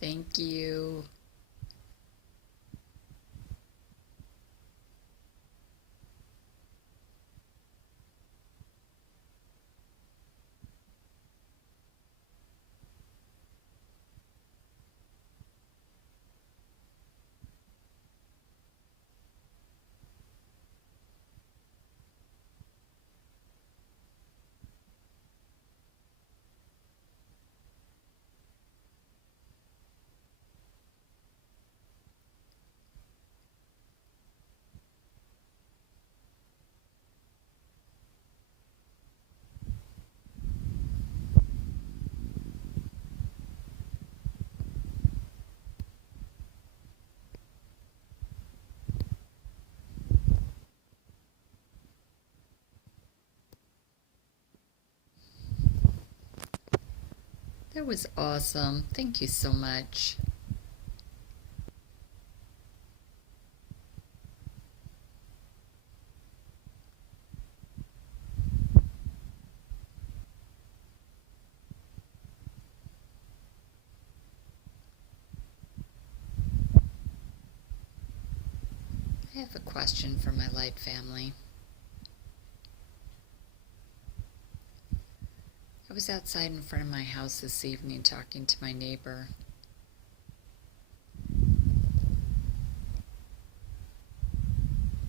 Thank you. That was awesome. Thank you so much. I have a question for my light family. I was outside in front of my house this evening talking to my neighbor.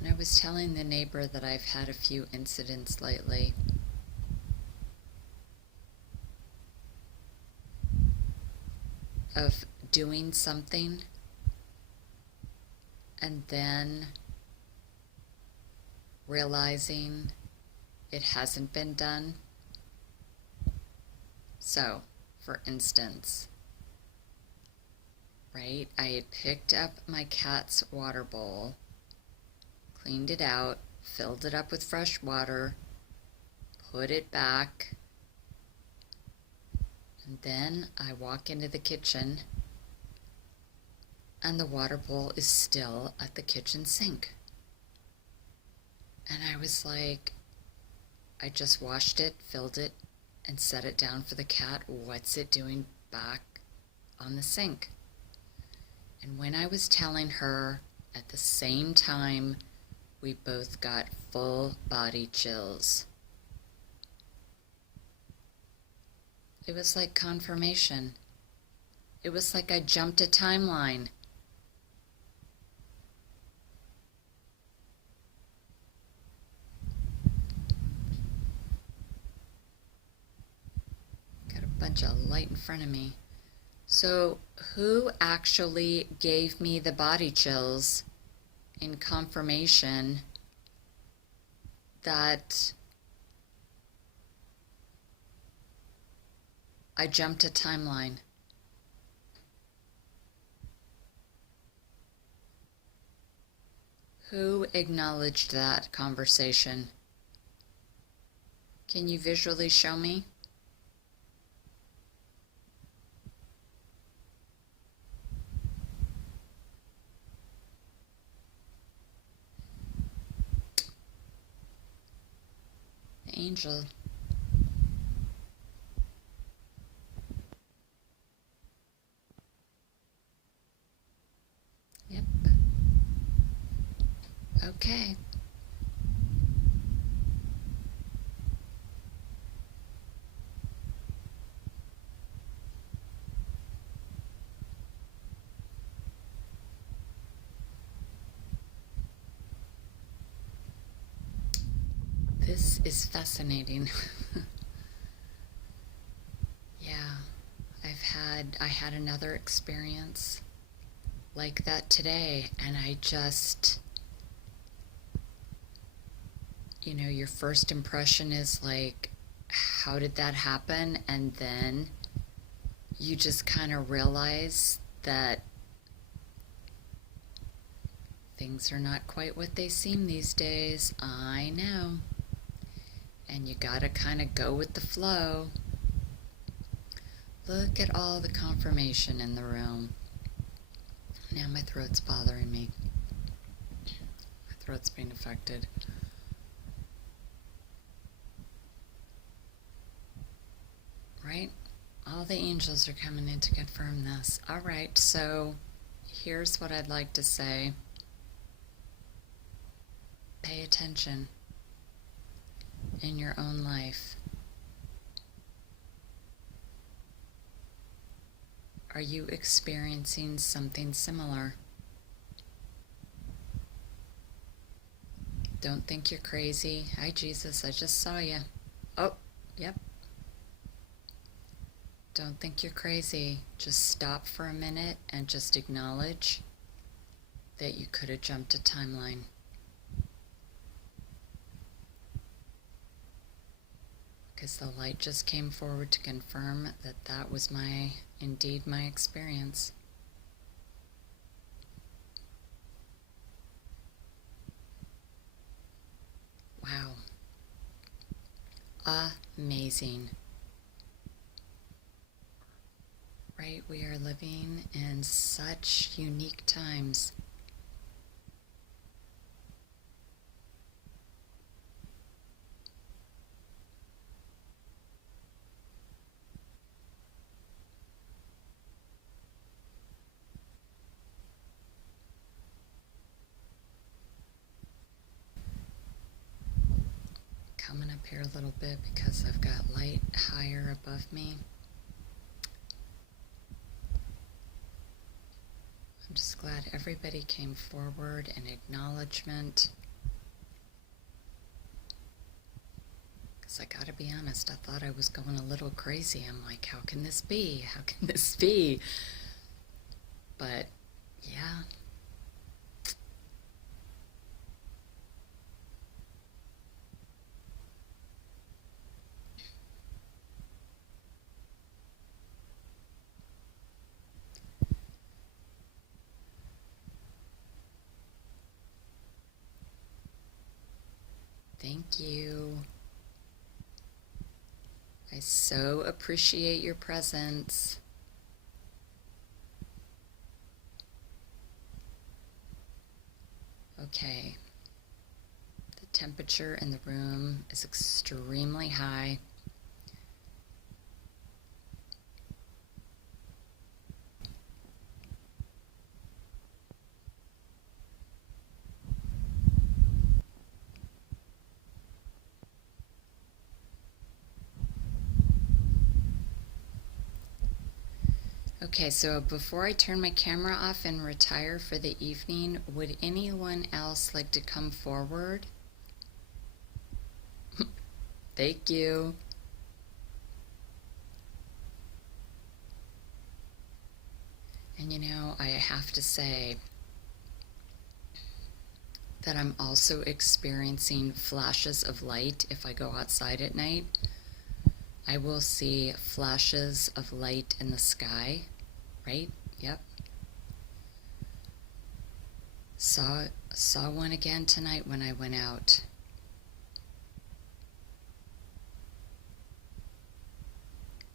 And I was telling the neighbor that I've had a few incidents lately. Of doing something and then realizing it hasn't been done. So, for instance, right, I had picked up my cat's water bowl, cleaned it out, filled it up with fresh water, put it back, and then I walk into the kitchen and the water bowl is still at the kitchen sink. And I was like, I just washed it, filled it, and set it down for the cat. What's it doing back on the sink? And when I was telling her, at the same time, we both got full body chills. It was like confirmation. It was like I jumped a timeline. Got a bunch of light in front of me. So, who actually gave me the body chills in confirmation that I jumped a timeline? Who acknowledged that conversation? Can you visually show me? Angel. Yep. Okay. This is fascinating. Yeah, I had another experience like that today, and I just, your first impression is like, how did that happen? And then you just kind of realize that things are not quite what they seem these days. I know. And you gotta kind of go with the flow. Look at all the confirmation in the room. Now my throat's bothering me. My throat's being affected. Right? All the angels are coming in to confirm this. All right, so here's what I'd like to say. Pay attention in your own life. Are you experiencing something similar? Don't think you're crazy. Hi, Jesus, I just saw you. Oh, yep. Don't think you're crazy. Just stop for a minute and just acknowledge that you could have jumped a timeline. Because the light just came forward to confirm that that was indeed my experience. Wow. Amazing. Right? We are living in such unique times. Coming up here a little bit because I've got light higher above me. I'm just glad everybody came forward in acknowledgement. Because I gotta be honest, I thought I was going a little crazy. I'm like, how can this be? How can this be? But, yeah. Thank you. I so appreciate your presence. Okay. The temperature in the room is extremely high. Okay, so before I turn my camera off and retire for the evening, would anyone else like to come forward? Thank you. And you know, I have to say that I'm also experiencing flashes of light if I go outside at night. I will see flashes of light in the sky, right? Yep. Saw one again tonight when I went out.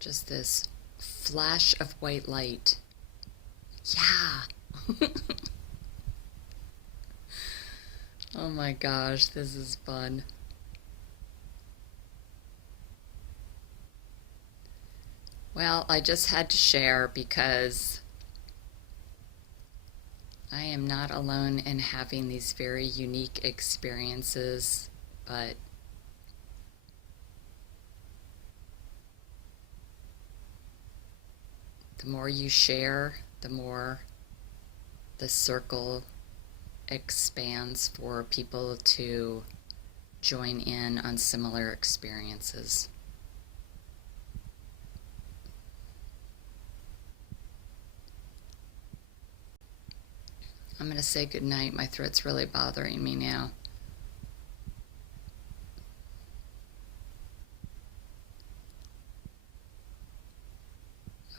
Just this flash of white light. Yeah. Oh my gosh, this is fun. Well, I just had to share because I am not alone in having these very unique experiences, but the more you share, the more the circle expands for people to join in on similar experiences. I'm going to say goodnight. My throat's really bothering me now.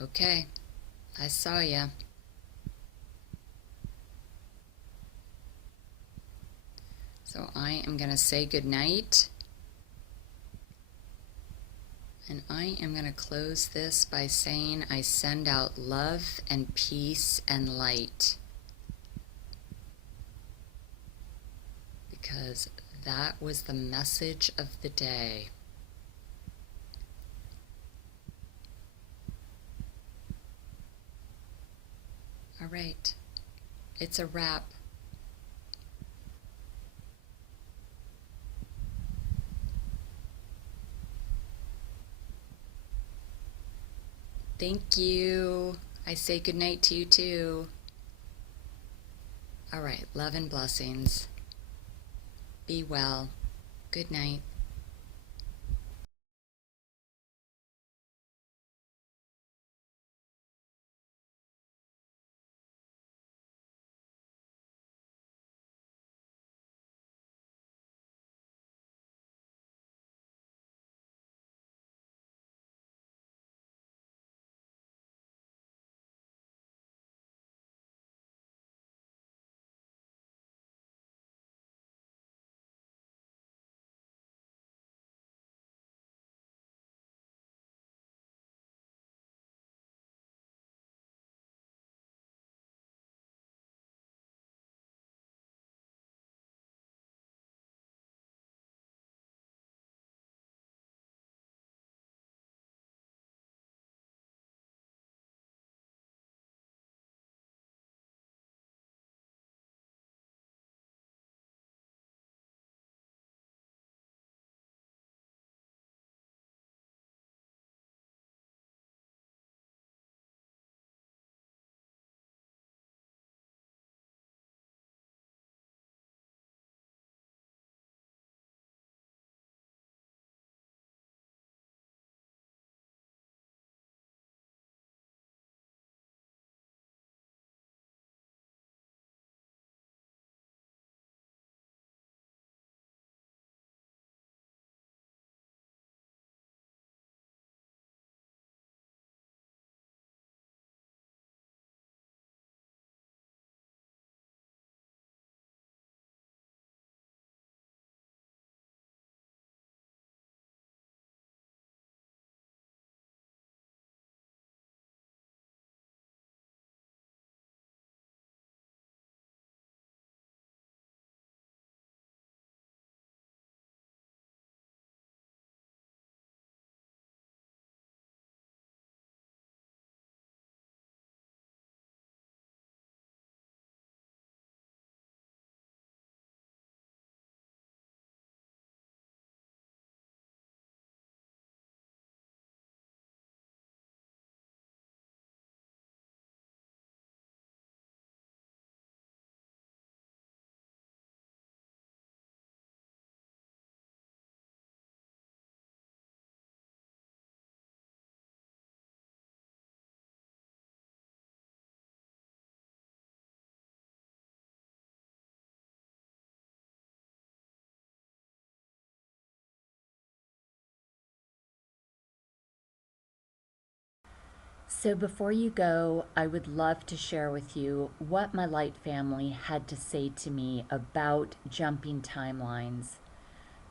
Okay, I saw ya. So I am going to say goodnight. And I am going to close this by saying I send out love and peace and light. Because that was the message of the day. All right. It's a wrap. Thank you. I say good night to you too. All right. Love and blessings. Be well. Good night. So, before you go, I would love to share with you what my light family had to say to me about jumping timelines.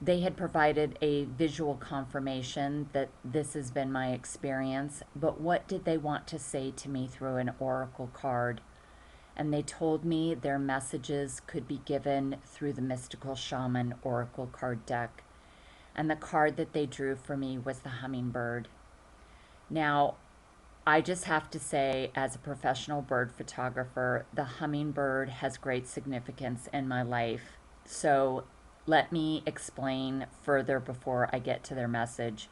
They had provided a visual confirmation that this has been my experience, but what did they want to say to me through an oracle card? And they told me their messages could be given through the Mystical Shaman oracle card deck. And the card that they drew for me was the hummingbird. Now, I just have to say, as a professional bird photographer, the hummingbird has great significance in my life. So let me explain further before I get to their message,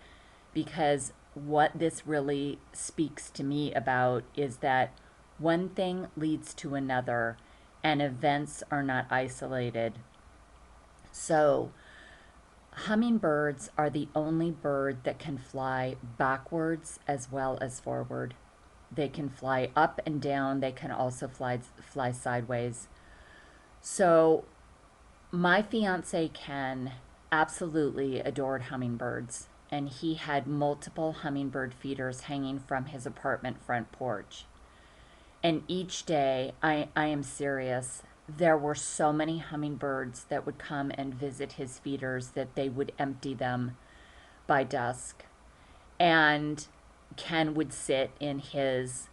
because what this really speaks to me about is that one thing leads to another, and events are not isolated. So, hummingbirds are the only bird that can fly backwards as well as forward. They can fly up and down. They can also fly sideways. So my fiance Ken absolutely adored hummingbirds, and he had multiple hummingbird feeders hanging from his apartment front porch. And each day, I am serious, there were so many hummingbirds that would come and visit his feeders that they would empty them by dusk. And Ken would sit in his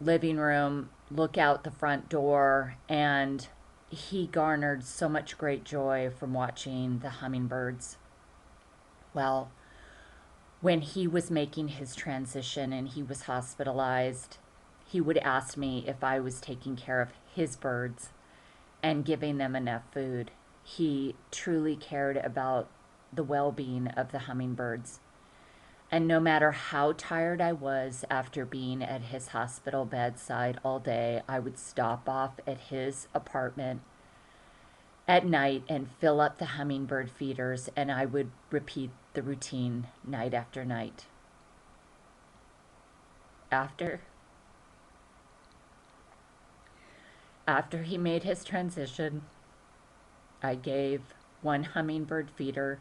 living room, look out the front door, and he garnered so much great joy from watching the hummingbirds. Well, when he was making his transition and he was hospitalized, he would ask me if I was taking care of his birds and giving them enough food. He truly cared about the well being of the hummingbirds. And no matter how tired I was after being at his hospital bedside all day, I would stop off at his apartment at night and fill up the hummingbird feeders, and I would repeat the routine night after night. After after he made his transition, I gave one hummingbird feeder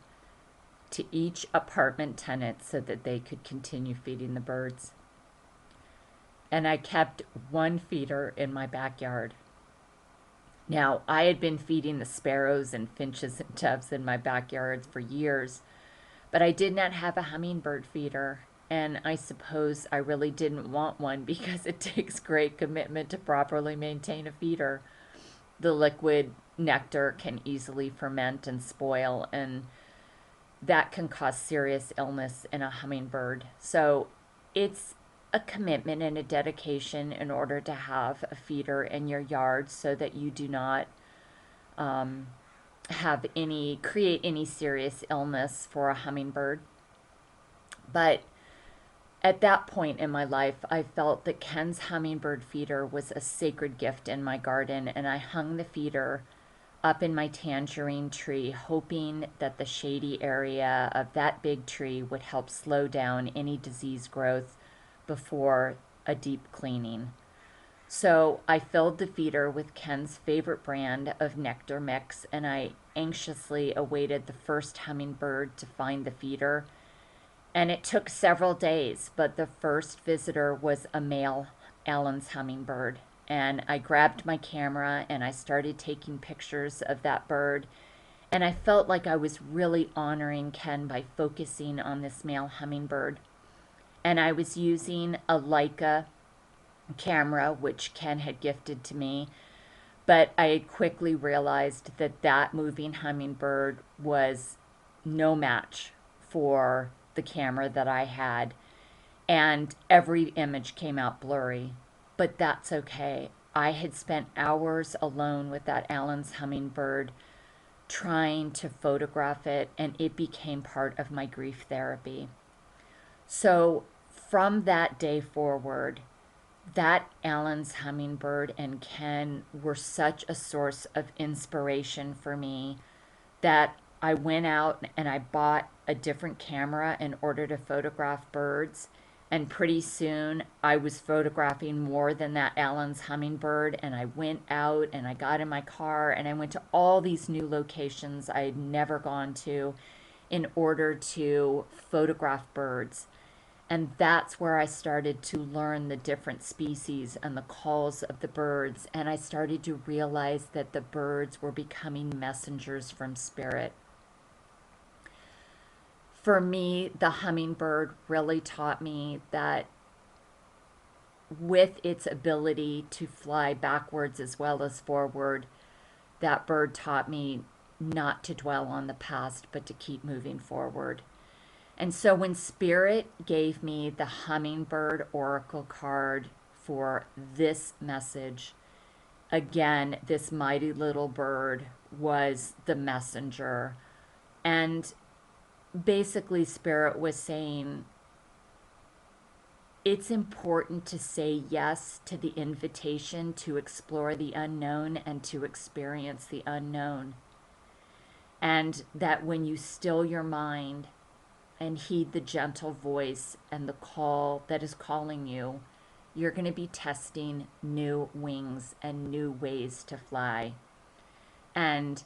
to each apartment tenant so that they could continue feeding the birds. And I kept one feeder in my backyard. Now, I had been feeding the sparrows and finches and doves in my backyard for years, but I did not have a hummingbird feeder. And I suppose I really didn't want one because it takes great commitment to properly maintain a feeder. The liquid nectar can easily ferment and spoil, and that can cause serious illness in a hummingbird. So it's a commitment and a dedication in order to have a feeder in your yard so that you do not create any serious illness for a hummingbird. But at that point in my life, I felt that Ken's hummingbird feeder was a sacred gift in my garden, and I hung the feeder up in my tangerine tree, hoping that the shady area of that big tree would help slow down any disease growth before a deep cleaning. So I filled the feeder with Ken's favorite brand of nectar mix, and I anxiously awaited the first hummingbird to find the feeder. And it took several days, but the first visitor was a male Allen's hummingbird. And I grabbed my camera and I started taking pictures of that bird. And I felt like I was really honoring Ken by focusing on this male hummingbird. And I was using a Leica camera, which Ken had gifted to me. But I quickly realized that that moving hummingbird was no match for the camera that I had. And every image came out blurry. But that's okay. I had spent hours alone with that Allen's hummingbird trying to photograph it, and it became part of my grief therapy. So from that day forward, that Allen's hummingbird and Ken were such a source of inspiration for me that I went out and I bought a different camera in order to photograph birds. And pretty soon I was photographing more than that Allen's hummingbird. And I went out and I got in my car and I went to all these new locations I had never gone to in order to photograph birds. And that's where I started to learn the different species and the calls of the birds. And I started to realize that the birds were becoming messengers from spirit. For me, the hummingbird really taught me that with its ability to fly backwards as well as forward, that bird taught me not to dwell on the past, but to keep moving forward. And so when Spirit gave me the hummingbird oracle card for this message, again, this mighty little bird was the messenger. And basically, Spirit was saying, it's important to say yes to the invitation to explore the unknown and to experience the unknown. And that when you still your mind and heed the gentle voice and the call that is calling you, you're going to be testing new wings and new ways to fly. And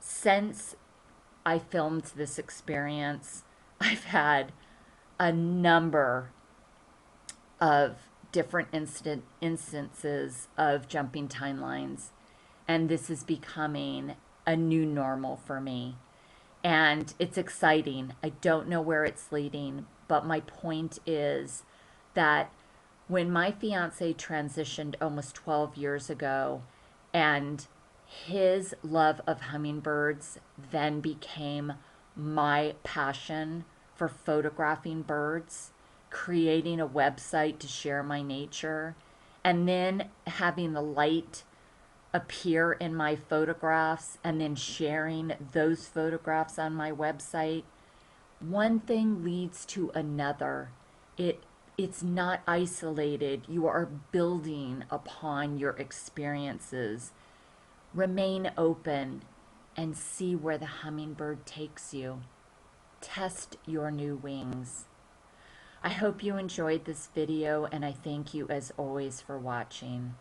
since I filmed this experience, I've had a number of different instances of jumping timelines, and this is becoming a new normal for me. And it's exciting. I don't know where it's leading, but my point is that when my fiance transitioned almost 12 years ago, and his love of hummingbirds then became my passion for photographing birds, creating a website to share my nature, and then having the light appear in my photographs and then sharing those photographs on my website, one thing leads to another. It's not isolated. You are building upon your experiences. Remain open and see where the hummingbird takes you. Test your new wings. I hope you enjoyed this video, and I thank you as always for watching.